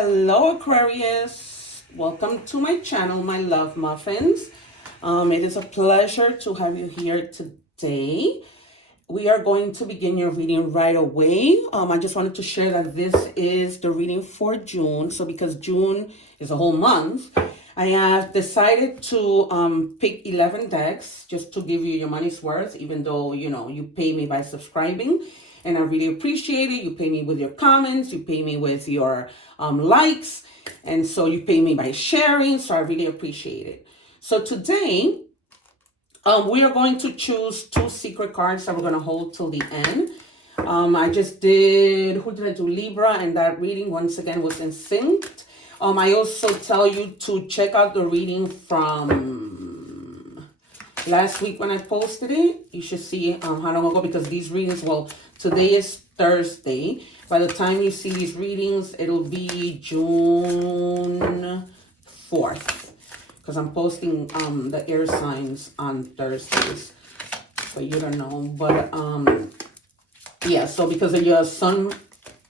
Hello, Aquarius. Welcome to my channel, my love muffins. It is a pleasure to have you here today. We are going to begin your reading right away. I just wanted to share that this is the reading for June. So because June is a whole month, I have decided to pick 11 decks just to give you your money's worth, even though, you pay me by subscribing. And I really appreciate it. You pay me with your comments. You pay me with your likes. And so you pay me by sharing. So I really appreciate it. So today, we are going to choose 2 secret cards that we're going to hold till the end. I just did, who did I do? Libra, and that reading once again was in sync. I also tell you to check out the reading from last week when I posted it. You should see how long ago, because these readings, well, today is Thursday. By the time you see these readings, it'll be June 4th. Because I'm posting the air signs on Thursdays. But you don't know. But yeah, so because of your sun,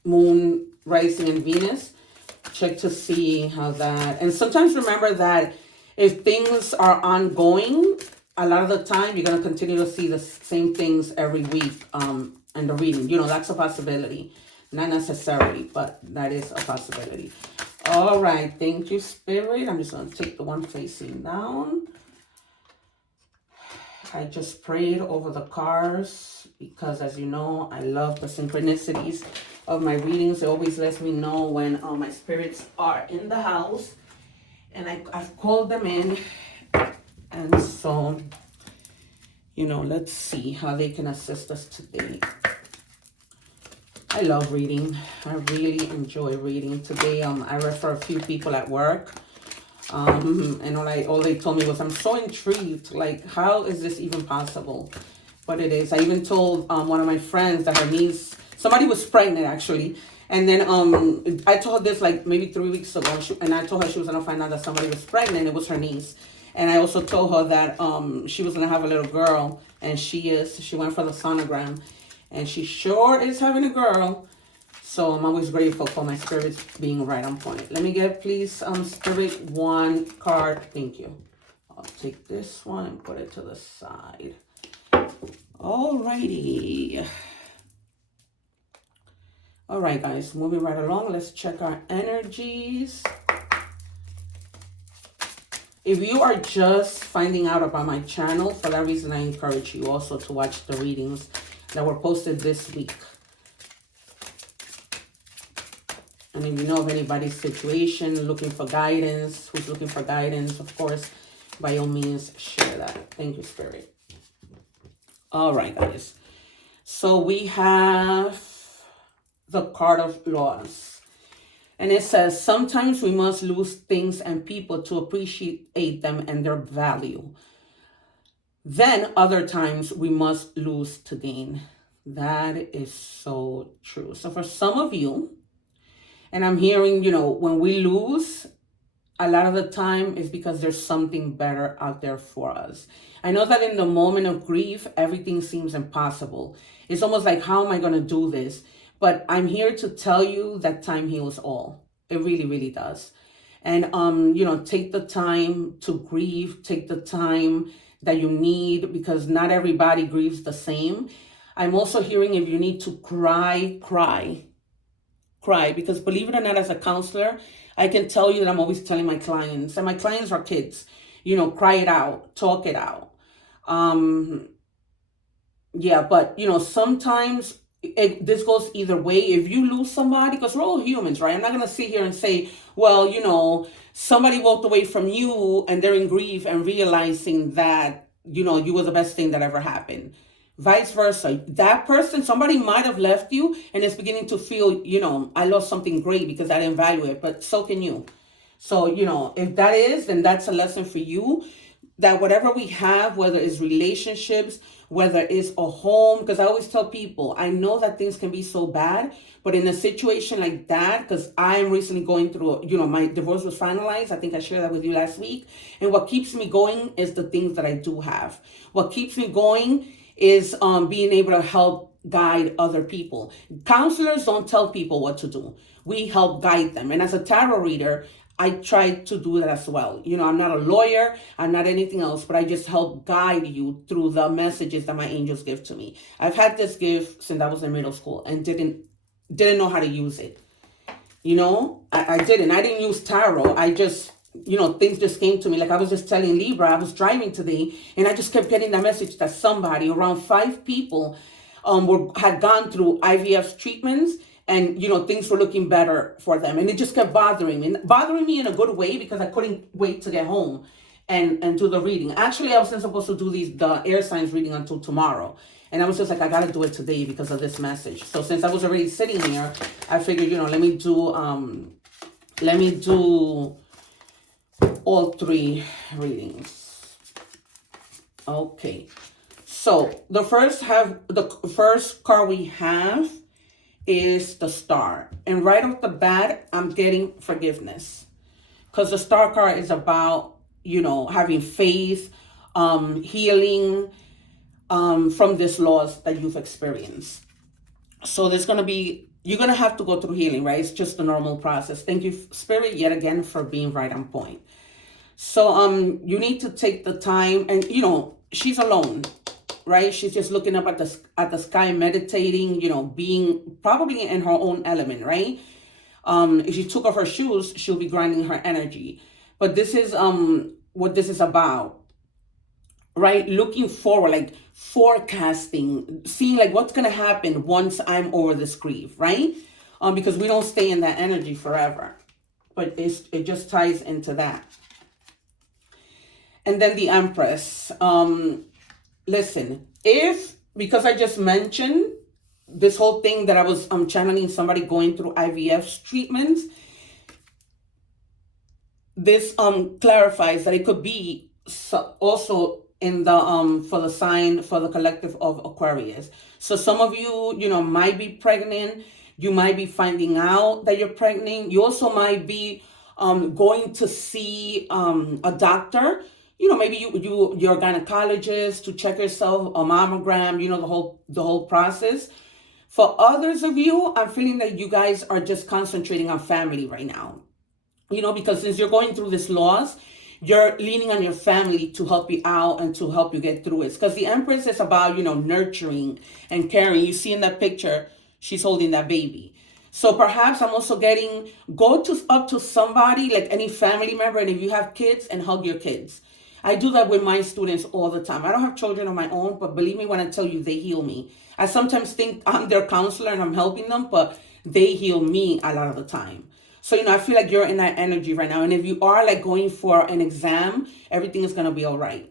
moon, rising, and Venus, check to see how that. And sometimes remember that if things are ongoing, a lot of the time you're going to continue to see the same things every week in the reading. That's a possibility. Not necessarily, but that is a possibility. All right, thank you, Spirit. I'm just going to take the one facing down. I just prayed over the cards because, as you know, I love the synchronicities of my readings. It always lets me know when my spirits are in the house. And I've called them in. And so, let's see how they can assist us today. I love reading. I really enjoy reading. Today, I read for a few people at work. And all they told me was, I'm so intrigued. Like, how is this even possible? But it is. I even told one of my friends that her niece, somebody was pregnant actually. And then I told her this like maybe 3 weeks ago. And I told her she was going to find out that somebody was pregnant. It was her niece. And I also told her that she was going to have a little girl. And she is. She went for the sonogram. And she sure is having a girl. So I'm always grateful for my spirits being right on point. Let me get, please, Spirit, one card. Thank you. I'll take this one and put it to the side. Alrighty. All right, guys, moving right along. Let's check our energies. If you are just finding out about my channel, for that reason, I encourage you also to watch the readings that were posted this week. And if you know of anybody's situation, looking for guidance, who's looking for guidance, of course, by all means, share that. Thank you, Spirit. All right, guys. So we have the card of loss. And it says, sometimes we must lose things and people to appreciate them and their value. Then other times we must lose to gain. That is so true. So for some of you, and I'm hearing, when we lose, a lot of the time is because there's something better out there for us. I know that in the moment of grief, everything seems impossible. It's almost like, how am I going to do this? But I'm here to tell you that time heals all. It really, really does. And, take the time to grieve. Take the time that you need, because not everybody grieves the same. I'm also hearing, if you need to cry, cry. Cry, because believe it or not, as a counselor, I can tell you that I'm always telling my clients, and my clients are kids, cry it out, talk it out. Yeah, but, sometimes this goes either way. If you lose somebody, because we're all humans, right? I'm not going to sit here and say, well, somebody walked away from you and they're in grief and realizing that, you were the best thing that ever happened. Vice versa. That person, somebody might have left you and is beginning to feel, I lost something great because I didn't value it, but so can you. So, if that is, then that's a lesson for you, that whatever we have, whether it's relationships, whether it's a home, because I always tell people, I know that things can be so bad, but in a situation like that, because I'm recently going through, my divorce was finalized. I think I shared that with you last week. And what keeps me going is the things that I do have. What keeps me going is being able to help guide other people. Counselors don't tell people what to do. We help guide them. And as a tarot reader, I try to do that as well. You know, I'm not a lawyer, I'm not anything else, but I just help guide you through the messages that my angels give to me. I've had this gift since I was in middle school and didn't know how to use it. You know, I didn't use tarot. I just, you know, things just came to me. Like I was just telling Libra, I was driving today and I just kept getting the message that somebody, around 5 people, had gone through IVF treatments, and you know things were looking better for them, and it just kept bothering me in a good way, because I couldn't wait to get home and do the reading. Actually, I wasn't supposed to do the air signs reading until tomorrow, and I was just like, I gotta do it today because of this message. So since I was already sitting here, I figured, you know, let me do all 3 readings. Okay, so the first card we have is the Star. And right off the bat, I'm getting forgiveness. Because the Star card is about, you know, having faith, healing from this loss that you've experienced. So there's going to be, you're going to have to go through healing, right? It's just a normal process. Thank you, Spirit, yet again, for being right on point. So you need to take the time, and, you know, she's alone. Right? She's just looking up at the sky, meditating, you know, being probably in her own element, right? If she took off her shoes, she'll be grinding her energy. But this is what this is about, right? Looking forward, like forecasting, seeing like what's gonna happen once I'm over this grief, right? Because we don't stay in that energy forever. But it just ties into that. And then the Empress. Listen, because I just mentioned this whole thing that I was channeling somebody going through IVF treatments, this clarifies that it could be also in the for the collective of Aquarius. So some of you, you know, might be pregnant. You might be finding out that you're pregnant. You also might be going to see a doctor. You know, maybe you're a gynecologist to check yourself, a mammogram, you know, the whole process. For others of you, I'm feeling that you guys are just concentrating on family right now. You know, because since you're going through this loss, you're leaning on your family to help you out and to help you get through it. Because the Empress is about, you know, nurturing and caring. You see in that picture, she's holding that baby. So perhaps I'm also getting, up to somebody, like any family member, and if you have kids, and hug your kids. I do that with my students all the time. I don't have children of my own, but believe me when I tell you, they heal me. I sometimes think I'm their counselor and I'm helping them, but they heal me a lot of the time. So, you know, I feel like you're in that energy right now. And if you are like going for an exam, everything is going to be all right.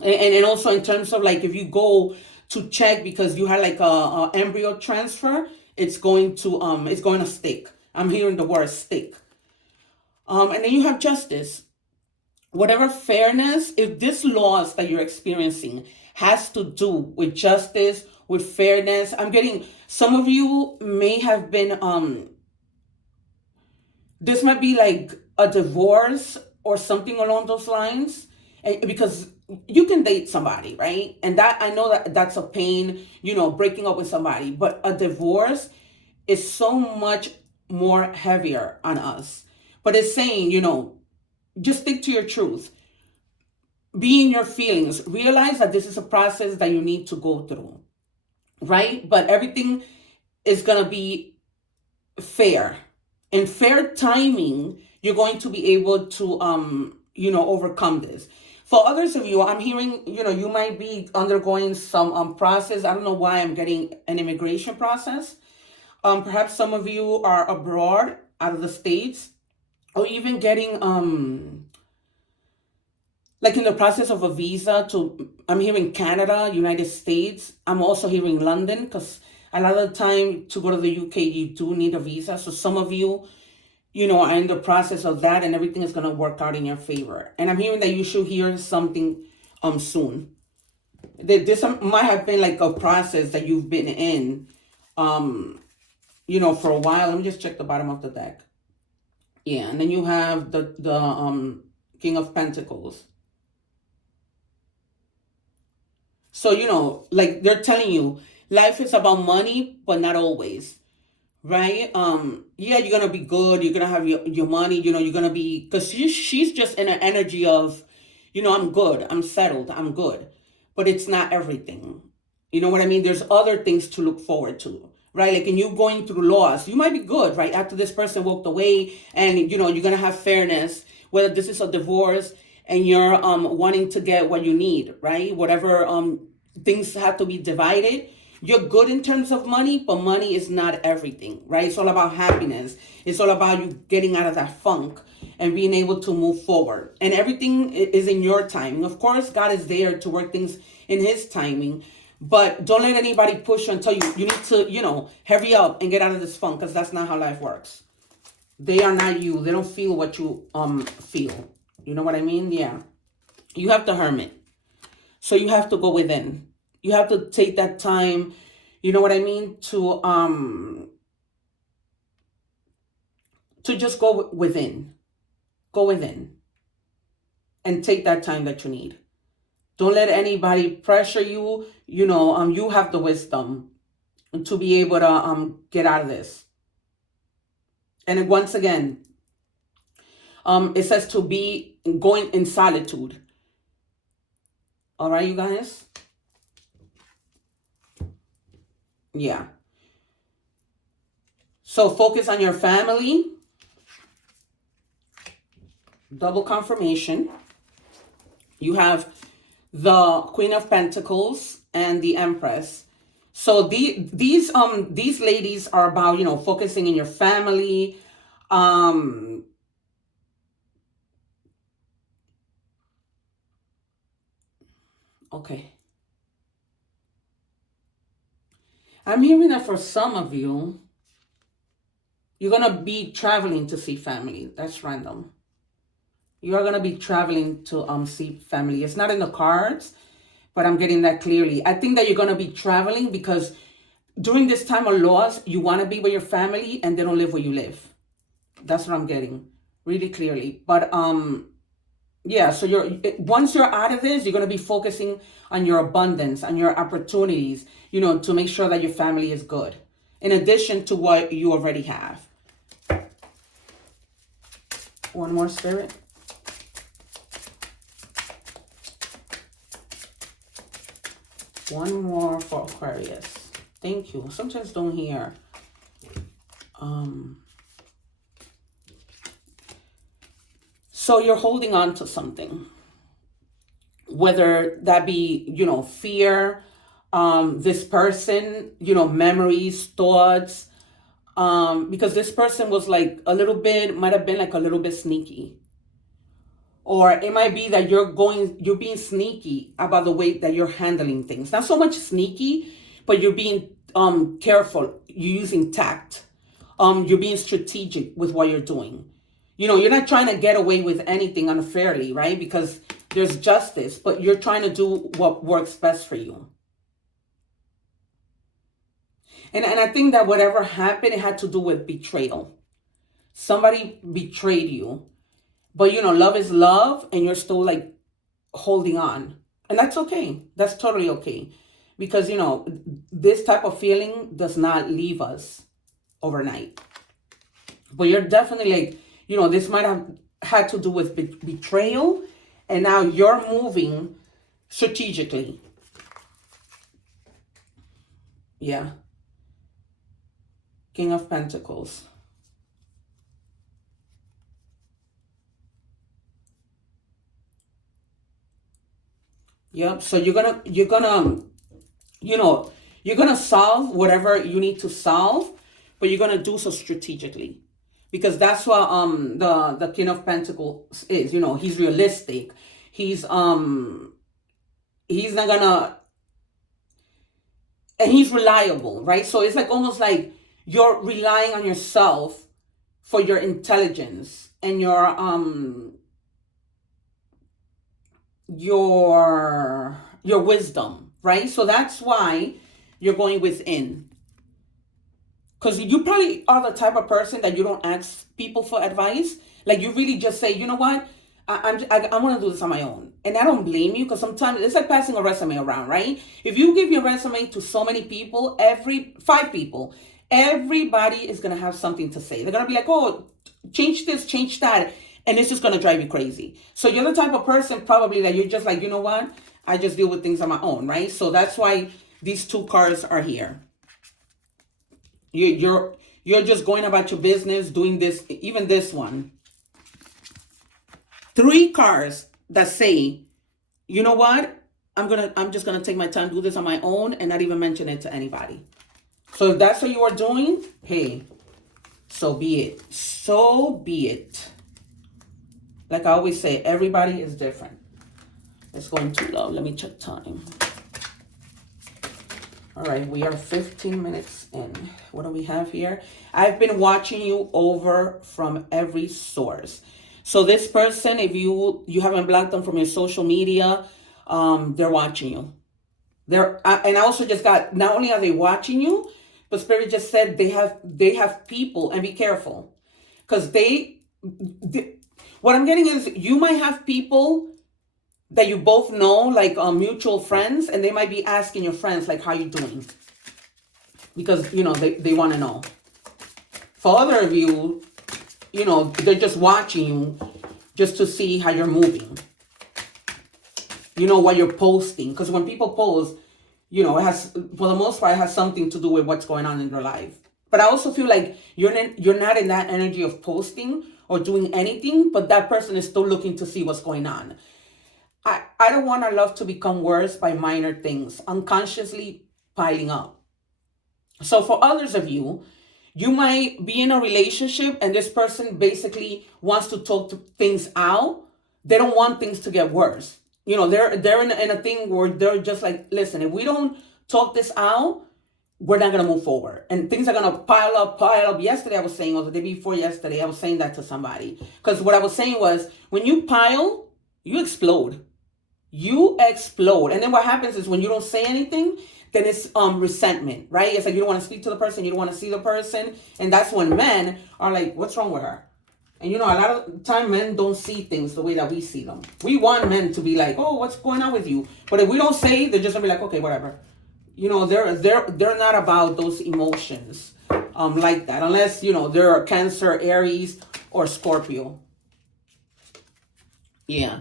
And also in terms of like, if you go to check because you had like a embryo transfer, it's going to stick. I'm hearing the word stick. And then you have Justice. Whatever fairness, if this loss that you're experiencing has to do with justice, with fairness, I'm getting, some of you may have been, this might be like a divorce or something along those lines, because you can date somebody, right? And that, I know that that's a pain, you know, breaking up with somebody, but a divorce is so much more heavier on us. But it's saying, you know, just stick to your truth. Be in your feelings. Realize that this is a process that you need to go through, right? But everything is going to be fair. In fair timing, you're going to be able to, you know, overcome this. For others of you, I'm hearing, you know, you might be undergoing some process. I don't know why I'm getting an immigration process. Perhaps some of you are abroad, out of the States, or even getting like in the process of a visa to, I'm hearing Canada, United States. I'm also hearing London, because a lot of the time to go to the UK, you do need a visa. So some of you, you know, are in the process of that, and everything is going to work out in your favor. And I'm hearing that you should hear something soon. This might have been like a process that you've been in, you know, for a while. Let me just check the bottom of the deck. Yeah, and then you have the King of Pentacles. So, you know, like they're telling you, life is about money, but not always, right? Yeah, you're gonna be good. You're gonna have your money. You're gonna be, because she's just in an energy of, I'm good. I'm settled. I'm good. But it's not everything. You know what I mean? There's other things to look forward to, right? Like, and you going through loss, you might be good, right? After this person walked away, and you're gonna have fairness, whether this is a divorce and you're wanting to get what you need, right? Whatever things have to be divided. You're good in terms of money, but money is not everything, right? It's all about happiness. It's all about you getting out of that funk and being able to move forward. And everything is in your timing. Of course, God is there to work things in his timing, but don't let anybody push you and tell you need to, hurry up and get out of this funk, because that's not how life works. They are not you. They don't feel what you feel. You know what I mean? Yeah. You have to hermit. So you have to go within. You have to take that time, you know what I mean, to just go within. Go within. And take that time that you need. Don't let anybody pressure you. You have the wisdom to be able to get out of this. And once again, it says to be going in solitude. All right, you guys? Yeah. So focus on your family. Double confirmation. You have the Queen of Pentacles and the Empress. So these ladies are about, focusing in your family. Okay. I'm hearing that for some of you, you're going to be traveling to see family. That's random. You are going to be traveling to see family. It's not in the cards, but I'm getting that clearly. I think that you're going to be traveling because during this time of loss, you want to be with your family and they don't live where you live. That's what I'm getting really clearly. But yeah, so once you're out of this, you're going to be focusing on your abundance, on your opportunities, to make sure that your family is good, in addition to what you already have. One more, Spirit. One more for Aquarius. Thank you. Sometimes don't hear. So you're holding on to something, whether that be, fear, this person, memories, thoughts, because this person was like might have been like a little bit sneaky. Or it might be that you're being sneaky about the way that you're handling things. Not so much sneaky, but you're being careful. You're using tact. You're being strategic with what you're doing. You're not trying to get away with anything unfairly, right? Because there's justice, but you're trying to do what works best for you. And I think that whatever happened, it had to do with betrayal. Somebody betrayed you. But, love is love, and you're still, like, holding on. And that's okay. That's totally okay. Because, this type of feeling does not leave us overnight. But you're definitely, like, this might have had to do with betrayal, and now you're moving strategically. Yeah. King of Pentacles. Yep. So you're gonna solve whatever you need to solve, but you're gonna do so strategically, because that's what the King of Pentacles is. He's realistic. He's not gonna, and he's reliable, right? So it's like almost like you're relying on yourself for your intelligence and your wisdom, right? So that's why you're going within, because you probably are the type of person that you don't ask people for advice. Like, you really just say, you know what, I want to do this on my own. And I don't blame you, because sometimes it's like passing a resume around, right? If you give your resume to so many people, 5 people, everybody is going to have something to say. They're going to be like, oh, change this, change that. And it's just going to drive you crazy. So you're the type of person probably that you're just like, you know what? I just deal with things on my own, right? So that's why these 2 cards are here. You're just going about your business, doing this, even this one. 3 cards that say, you know what? I'm just gonna take my time, do this on my own, and not even mention it to anybody. So if that's what you are doing, hey, so be it. So be it. Like I always say, everybody is different. It's going too low. Let me check time. All right, we are 15 minutes in. What do we have here? I've been watching you over from every source. So this person, if you haven't blocked them from your social media, they're watching you. And I also just got, not only are they watching you, but Spirit just said they have people, and be careful. Because what I'm getting is, you might have people that you both know, like mutual friends, and they might be asking your friends, like, how you doing? Because, they want to know. For other of you, they're just watching you just to see how you're moving. What you're posting. Because when people post, it has, for the most part, it has something to do with what's going on in their life. But I also feel like you're not in that energy of posting or doing anything, but that person is still looking to see what's going on. I don't want our love to become worse by minor things, unconsciously piling up. So for others of you, you might be in a relationship and this person basically wants to talk things out. They don't want things to get worse. They're in a thing where they're just like, listen, if we don't talk this out, we're not going to move forward. And things are going to pile up. Yesterday I was saying, or the day before yesterday, I was saying that to somebody. Because what I was saying was, when you pile, you explode. You explode. And then what happens is, when you don't say anything, then it's resentment, right? It's like you don't want to speak to the person, you don't want to see the person. And that's when men are like, what's wrong with her? And a lot of time men don't see things the way that we see them. We want men to be like, oh, what's going on with you? But if we don't say, they're just gonna be like, okay, whatever. They're not about those emotions like that. Unless, they're Cancer, Aries, or Scorpio. Yeah.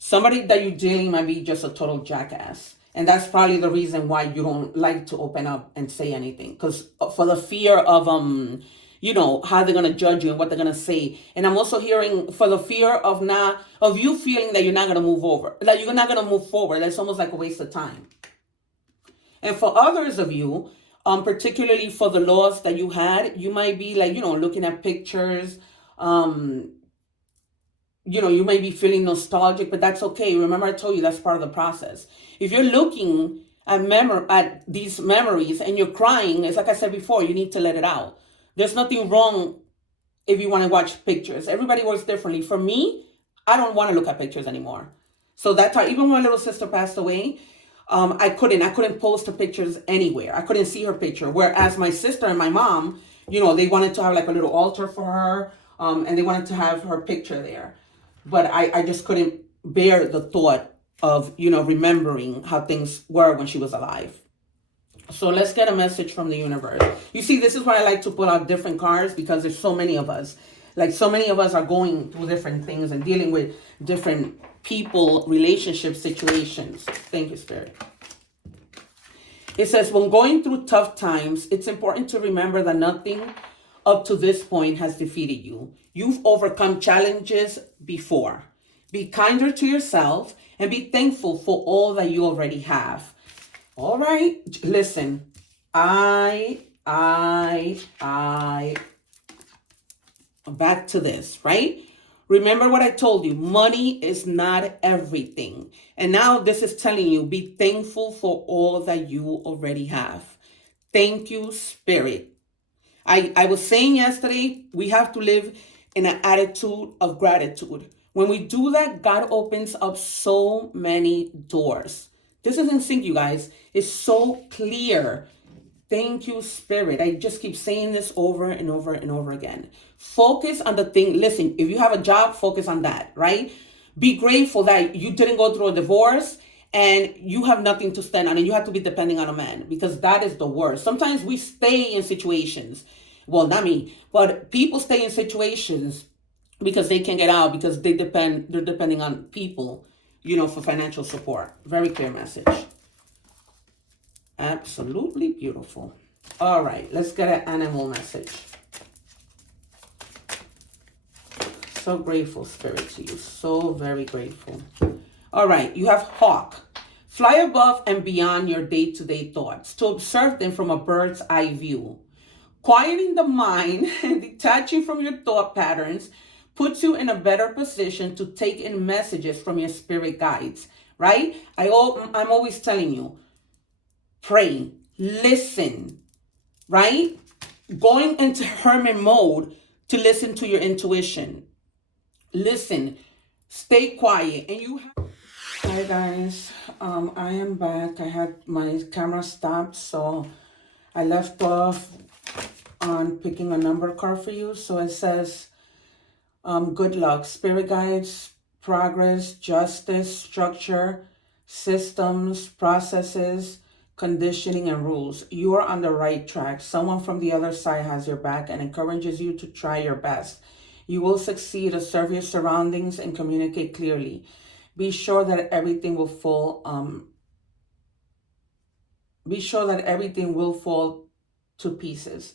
Somebody that you're dealing might be just a total jackass. And that's probably the reason why you don't like to open up and say anything. Because for the fear of, how they're going to judge you and what they're going to say. And I'm also hearing for the fear of you feeling that you're not going to move over. That you're not going to move forward. That's almost like a waste of time. And for others of you, particularly for the loss that you had, you might be like, looking at pictures, you may be feeling nostalgic, but that's okay. Remember, I told you that's part of the process. If you're looking at these memories and you're crying, it's like I said before, you need to let it out. There's nothing wrong if you want to watch pictures. Everybody works differently. For me, I don't want to look at pictures anymore. So that's how, even when my little sister passed away, I couldn't post her pictures anywhere. I couldn't see her picture. Whereas my sister and my mom, they wanted to have like a little altar for her, and they wanted to have her picture there. But I just couldn't bear the thought of, remembering how things were when she was alive. So let's get a message from the universe. You see, this is why I like to pull out different cards, because there's so many of us. Like, so many of us are going through different things and dealing with different people, relationship situations. Thank you, Spirit. It says, when going through tough times, it's important to remember that nothing up to this point has defeated you. You've overcome challenges before. Be kinder to yourself and be thankful for all that you already have. All right, listen, back to this, right? Remember what I told you, money is not everything. And now this is telling you, be thankful for all that you already have. Thank you, Spirit. I was saying yesterday, we have to live in an attitude of gratitude. When we do that, God opens up so many doors. This is in sync, you guys. It's so clear. Thank you, Spirit. I just keep saying this over and over and over again. Focus on the thing. Listen, if you have a job, focus on that, right? Be grateful that you didn't go through a divorce and you have nothing to stand on and you have to be depending on a man, because that is the worst. Sometimes we stay in situations, well, not me, but people stay in situations because they can't get out, because they're depending on people, for financial support. Very clear message. Absolutely beautiful. All right, let's get an animal message. So grateful, Spirit, to you. So very grateful. All right, you have hawk. Fly above and beyond your day-to-day thoughts to observe them from a bird's eye view. Quieting the mind and detaching from your thought patterns puts you in a better position to take in messages from your spirit guides, right? I'm always telling you, pray, listen, right? Going into hermit mode to listen to your intuition. Listen, stay quiet, and you have... Hi guys, I am back. I had my camera stopped, so I left off on picking a number card for you. So it says, good luck, spirit guides, progress, justice, structure, systems, processes, conditioning, and rules. You are on the right track. Someone from the other side has your back and encourages you to try your best. You will succeed. Observe your surroundings and communicate clearly. Be sure that everything will fall. Be sure that everything will fall to pieces.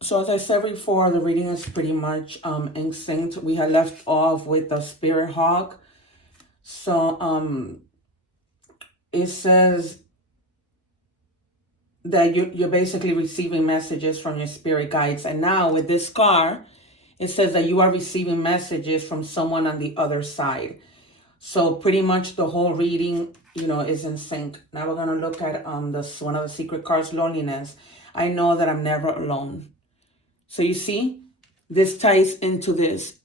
So as I said before, the reading is pretty much in sync. We had left off with the spirit hawk. So it says that you're basically receiving messages from your spirit guides. And now with this card, it says that you are receiving messages from someone on the other side. So pretty much the whole reading, is in sync. Now we're going to look at this one of the secret cards, loneliness. I know that I'm never alone. So you see, this ties into this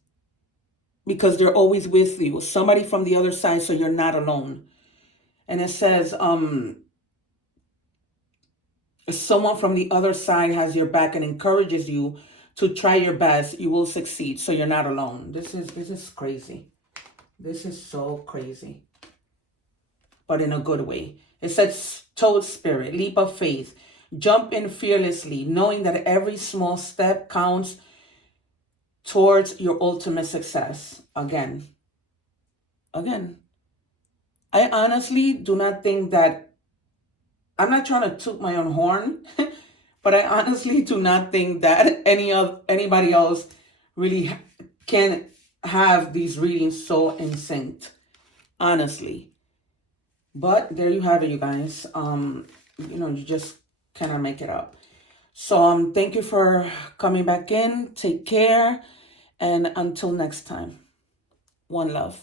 because they're always with you. Somebody from the other side, so you're not alone. And it says, someone from the other side has your back and encourages you to try your best. You will succeed, so you're not alone. This is crazy. This is so crazy, but in a good way. It says, toad spirit, leap of faith. Jump in fearlessly, knowing that every small step counts towards your ultimate success. Again. I honestly do not think that, I'm not trying to toot my own horn, but I honestly do not think that anybody else really can have these readings so in sync, honestly. But there you have it, you guys. You just cannot make it up. So thank you for coming back in. Take care. And until next time, one love.